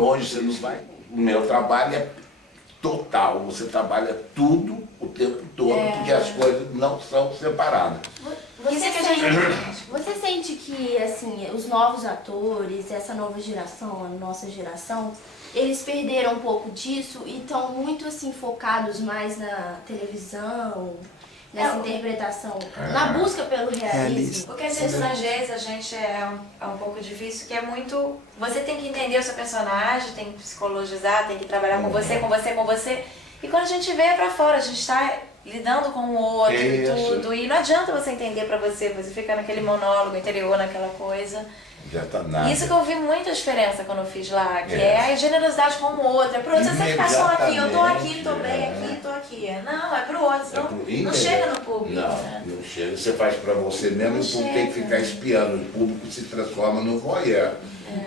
longe, você não vai. O meu trabalho é total, você trabalha tudo o tempo todo, porque as coisas não são separadas. Você sente que, assim, os novos atores, essa nova geração, a nossa geração, eles perderam um pouco disso e estão muito, assim, focados mais na televisão, nessa interpretação, na busca pelo realismo? Porque às vezes na GES a gente é um pouco difícil, que é muito... Você tem que entender o seu personagem, tem que psicologizar, tem que trabalhar com você, com você, com você. E quando a gente vê pra fora, a gente tá lidando com o outro e tudo. E não adianta você entender pra você fica naquele monólogo interior, naquela coisa. Isso que eu vi muita diferença quando eu fiz lá, que é a generosidade com o outro. É pro outro, você ficar só aqui, eu tô aqui, tô bem aqui, tô aqui. Não, é pro outro, não chega no público. Não chega. Você faz pra você mesmo e o público tem que ficar espiando. O público se transforma no voyeur,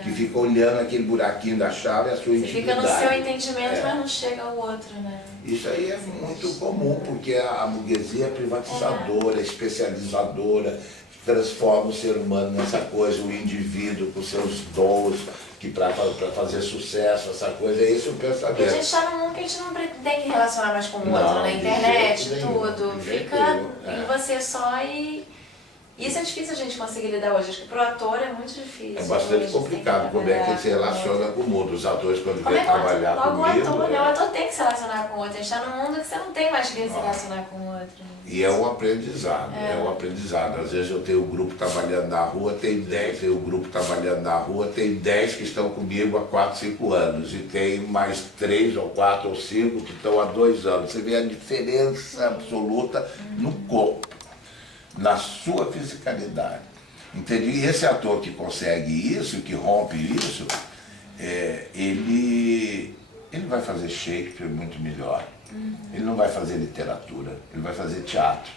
que fica olhando aquele buraquinho da chave e a sua intimidade. Você fica no seu entendimento, mas não chega ao outro, né? Isso aí é muito comum, porque a burguesia é privatizadora, especializadora, transforma o ser humano nessa coisa, o indivíduo com seus dons, que para fazer sucesso, essa coisa, é esse o pensamento. E a gente está num mundo que a gente não tem que relacionar mais com o outro, na internet, tudo. Fica em você só e... Isso é difícil a gente conseguir lidar hoje. Acho que pro ator é muito difícil. É bastante complicado como é que ele se relaciona com o mundo. Os atores, quando vêm trabalhar logo comigo... O ator tem que se relacionar com o outro. A gente está num mundo que você não tem mais que se relacionar com o outro. E é um aprendizado, é um aprendizado. Às vezes eu tenho um grupo trabalhando na rua, tem 10, tem um grupo trabalhando na rua, tem 10 que estão comigo há 4, 5 anos. E tem mais 3 ou 4 ou 5 que estão há 2 anos. Você vê a diferença absoluta no corpo, na sua fisicalidade. Entende? E esse ator que consegue isso, que rompe isso, ele vai fazer Shakespeare muito melhor. Ele não vai fazer literatura, ele vai fazer teatro.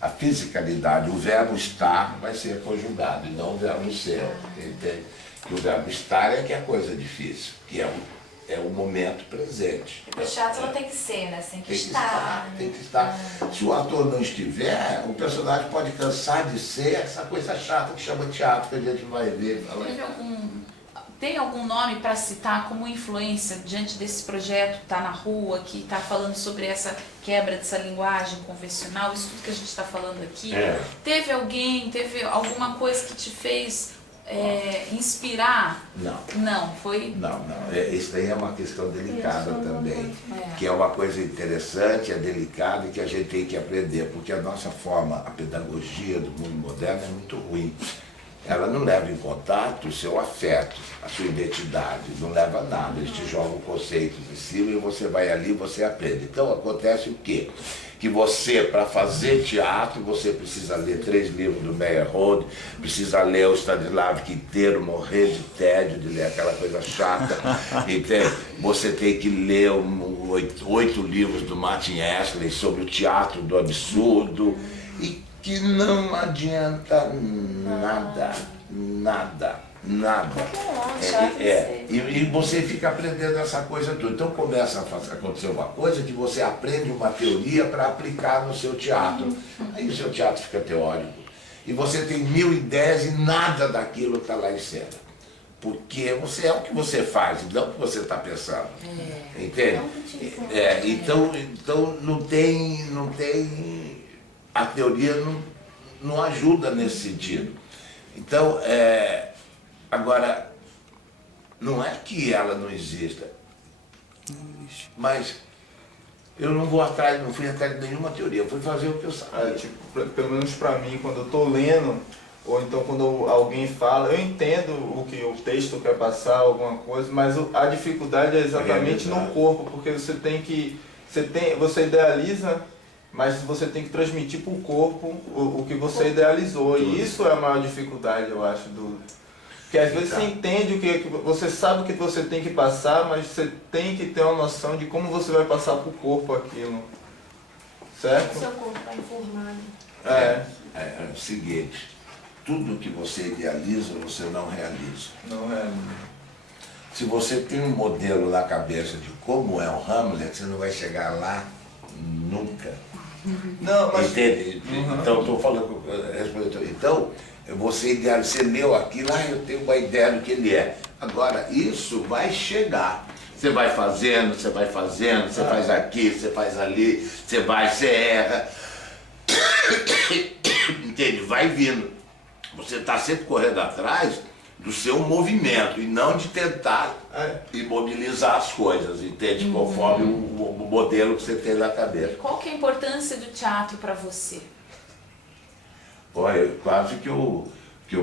A fisicalidade, o verbo estar vai ser conjugado, e não o verbo ser. Entende? Que o verbo estar é que é a coisa difícil, que é o momento presente. E o teatro não tem que ser, né? Tem que estar. Tem que estar. Se o ator não estiver, o personagem pode cansar de ser essa coisa chata que chama teatro, que a gente vai ver. Tem algum nome para citar como influência diante desse projeto Tá na Rua, que está falando sobre essa quebra dessa linguagem convencional, isso tudo que a gente está falando aqui? Teve alguma coisa que te fez inspirar? Não. Foi? Não. Isso daí é uma questão delicada também. Que é uma coisa interessante, é delicada e que a gente tem que aprender, porque a nossa forma, a pedagogia do mundo moderno é muito ruim. Ela não leva em contato o seu afeto, a sua identidade, não leva nada. Eles te jogam conceitos em cima e você vai ali e você aprende. Então acontece o quê? Que você, para fazer teatro, você precisa ler 3 livros do Meyerhold, precisa ler o Stanislavski inteiro, morrer de tédio de ler aquela coisa chata. Entende? Você tem que ler 8 livros do Martin Ashley sobre o teatro do absurdo, e que não adianta nada. E você fica aprendendo essa coisa toda. Então começa a acontecer uma coisa que você aprende uma teoria para aplicar no seu teatro. Aí o seu teatro fica teórico. E você tem 1000 ideias e nada daquilo está lá em cena. Porque você é o que você faz, não o que você está pensando. Entende? Então não tem... A teoria não ajuda nesse sentido. Então, agora, não é que ela não exista, mas eu não fui atrás de nenhuma teoria, eu fui fazer o que eu sabia. Pelo menos para mim, quando eu estou lendo, ou então quando alguém fala, eu entendo o que o texto quer passar, alguma coisa, mas a dificuldade é exatamente no corpo, porque você idealiza, mas você tem que transmitir para o corpo o que você idealizou. E isso é a maior dificuldade, eu acho, porque às vezes você entende você sabe o que você tem que passar, mas você tem que ter uma noção de como você vai passar para o corpo aquilo. Certo? O seu corpo está informado. É o seguinte, tudo que você idealiza, você não realiza. Não realiza. Se você tem um modelo na cabeça de como é o Hamlet, você não vai chegar lá nunca. Não, mas... Entende? Então, estou falando... Então, você leu aquilo, eu tenho uma ideia do que ele é. Agora, isso vai chegar. Você vai fazendo, você vai fazendo, você faz aqui, você faz ali, você vai, você erra. Entende? Vai vindo. Você está sempre correndo atrás do seu movimento e não de tentar imobilizar as coisas, entende? Conforme o modelo que você tem na cabeça. Qual que é a importância do teatro para você? Olha, quase que eu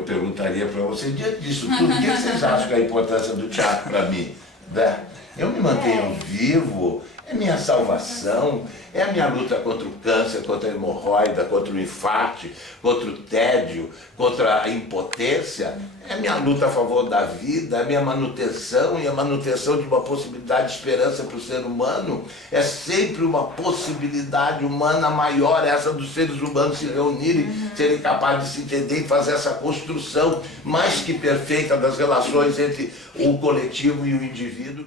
perguntaria para você, diante disso tudo, o que vocês acham que é a importância do teatro para mim? Né? Eu me mantenho vivo, é minha salvação, é a minha luta contra o câncer, contra a hemorroida, contra o infarte, contra o tédio, contra a impotência, é a minha luta a favor da vida, é a minha manutenção e a manutenção de uma possibilidade de esperança para o ser humano. É sempre uma possibilidade humana maior, essa dos seres humanos se reunirem, serem capazes de se entender e fazer essa construção mais que perfeita das relações entre o coletivo e o indivíduo.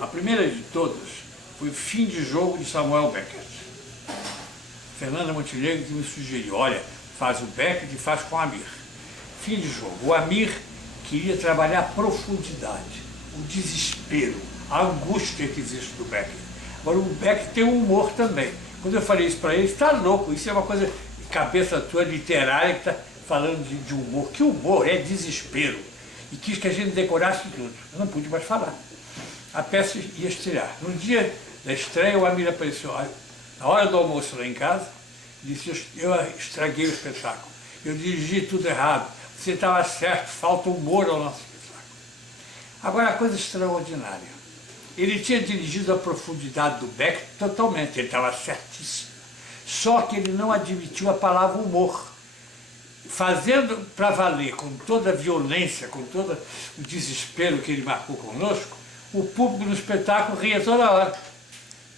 A primeira de todas foi Fim de Jogo de Samuel Beckett. Fernanda Montenegro que me sugeriu, olha, faz o Beckett e faz com o Amir. Fim de Jogo. O Amir queria trabalhar a profundidade, o desespero, a angústia que existe do Beckett. Agora o Beckett tem um humor também. Quando eu falei isso para ele, está louco, isso é uma coisa de cabeça tua literária que está falando de humor. Que humor é desespero. E quis que a gente decorasse tudo. Eu não pude mais falar. A peça ia estrear. No dia da estreia, o Amir apareceu na hora do almoço lá em casa e disse, eu estraguei o espetáculo, eu dirigi tudo errado, você estava certo, falta humor ao nosso espetáculo. Agora, a coisa extraordinária, ele tinha dirigido a profundidade do Beckett totalmente, ele estava certíssimo, só que ele não admitiu a palavra humor. Fazendo para valer, com toda a violência, com todo o desespero que ele marcou conosco, o público no espetáculo ria toda hora,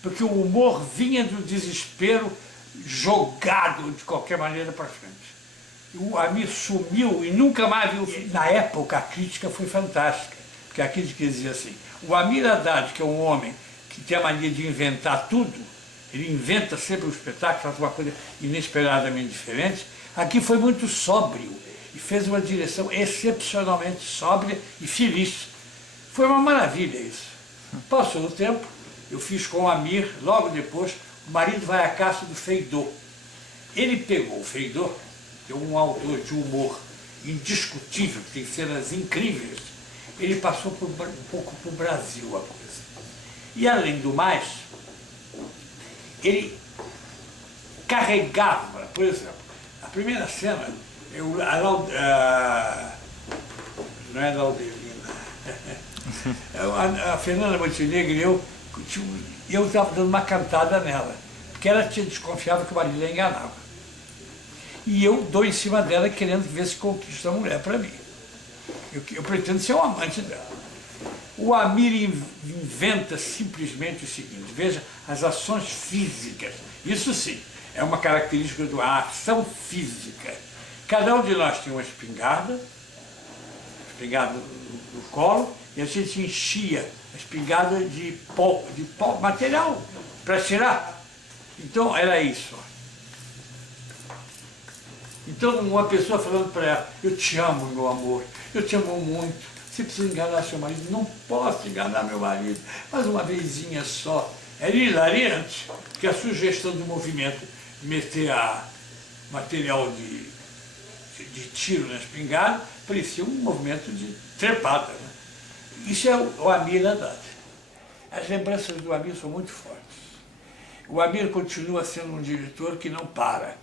porque o humor vinha do desespero jogado de qualquer maneira para frente. O Amir sumiu e nunca mais viu. Na época a crítica foi fantástica, porque a crítica dizia assim, o Amir Haddad, que é um homem que tem a mania de inventar tudo, ele inventa sempre um espetáculo, faz uma coisa inesperadamente diferente, aqui foi muito sóbrio e fez uma direção excepcionalmente sóbria e feliz. Foi uma maravilha isso. Passou o tempo, eu fiz com o Amir, logo depois, o marido vai à caça do Feidó. Ele pegou o Feidó, que é um autor de humor indiscutível, que tem cenas incríveis, ele passou um pouco para o Brasil a coisa. E além do mais, ele carregava, por exemplo, a primeira cena, não é Laudelina, a Fernanda Montenegro e eu estava dando uma cantada nela, porque ela desconfiava que o marido a enganava. E eu dou em cima dela querendo ver se conquista a mulher para mim. Eu pretendo ser um amante dela. O Amir inventa simplesmente o seguinte, veja, as ações físicas, isso sim, é uma característica da ação física. Cada um de nós tinha uma espingarda no colo, e a gente enchia a espingarda de pó, material, para tirar. Então era isso. Então uma pessoa falando para ela, eu te amo, meu amor, eu te amo muito, você precisa enganar seu marido, não posso enganar meu marido, mas uma vezinha só. Era hilariante, porque a sugestão do movimento de meter material de tiro na espingarda parecia um movimento de trepada, né? Isso é o Amir Haddad. As lembranças do Amir são muito fortes. O Amir continua sendo um diretor que não para.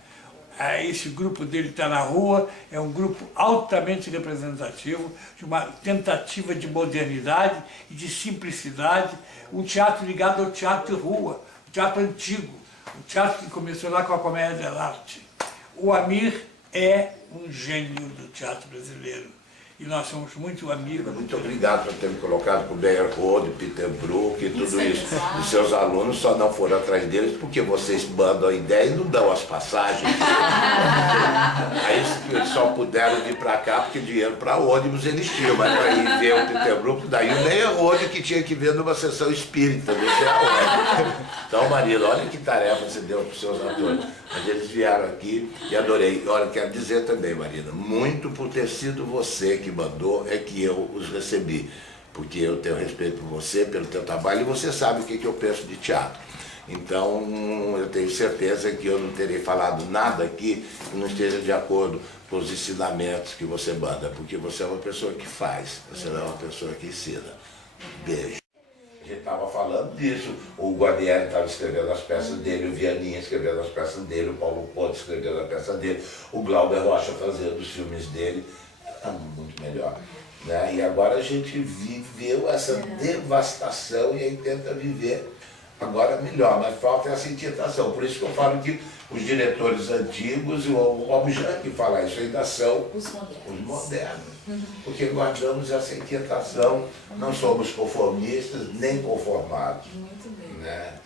Esse grupo dele está na rua, é um grupo altamente representativo, de uma tentativa de modernidade e de simplicidade, um teatro ligado ao teatro de rua, um teatro antigo, um teatro que começou lá com a comédia dell'arte. O Amir é um gênio do teatro brasileiro. E nós somos muito amigos. Muito obrigado por ter me colocado com o Meyer Rode, Peter Brook e tudo isso. Os seus alunos só não foram atrás deles porque vocês mandam a ideia e não dão as passagens. Aí eles só puderam vir para cá porque dinheiro para ônibus eles tinham, mas para ir ver o Peter Brook, daí o Meyer Rode que tinha que ver numa sessão espírita, não sei aonde. Então, Marina, olha que tarefa você deu para os seus atores. Mas eles vieram aqui e adorei. Olha, quero dizer também, Marina, muito por ter sido você que mandou, é que eu os recebi. Porque eu tenho respeito por você, pelo teu trabalho, e você sabe o que eu penso de teatro. Então, eu tenho certeza que eu não terei falado nada aqui que não esteja de acordo com os ensinamentos que você manda, porque você é uma pessoa que faz, você não é uma pessoa que ensina. Beijo. A gente estava falando disso, o Guarnieri estava escrevendo as peças dele, o Vianinha escrevendo as peças dele, o Paulo Ponte escrevendo a peça dele, o Glauber Rocha fazendo os filmes dele, era muito melhor. Né? E agora a gente viveu essa devastação e aí tenta viver agora melhor, mas falta essa inquietação. Por isso que eu falo que os diretores antigos, o Albuquerque que fala isso, ainda são os modernos. Porque guardamos essa inquietação, não somos conformistas nem conformados. Muito bem. Né?